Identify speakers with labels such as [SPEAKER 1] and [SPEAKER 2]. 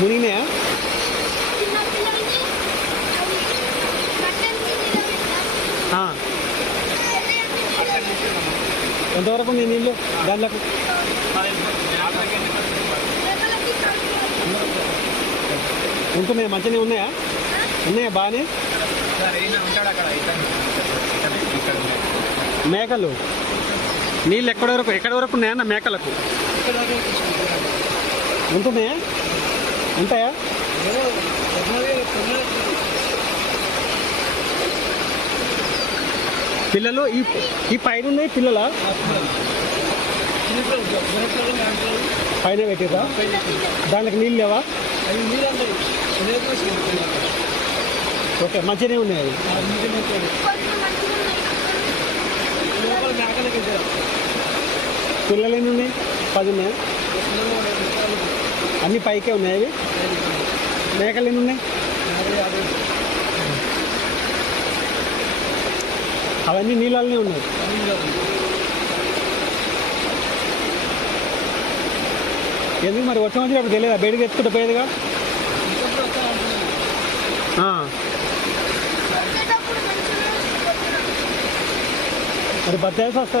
[SPEAKER 1] మునిగినాయా? ఎంతవరకు నీ నీళ్ళు దానిలకు ఉంటున్నాయా? మంచినీ ఉన్నాయా? ఉన్నాయా? బాగానే? మేకలు. నీళ్ళు ఎక్కడి వరకు ఎక్కడి వరకు ఉన్నాయన్న మేకలకు? ఉంటున్నాయా? ఉంటాయా? పిల్లలు ఈ ఈ పైన ఉన్నాయి పిల్లల? పైన పెట్టేదా దానికి నీళ్ళు లేవా? ఓకే మంచిగానే ఉన్నాయి అవి. పిల్లలు ఎన్ని ఉన్నాయి? పది ఉన్నాయి? అన్ని పైకే ఉన్నాయి అవి? మేకలు ఎన్ని ఉన్నాయి? అవన్నీ నీళ్ళనే ఉన్నాయి. ఎందుకు మరి వర్షం వచ్చినప్పుడు తెలియదా? బయటకు ఎత్తుకుంటే పోయేదిగా? మరి బత్తాయి వస్తా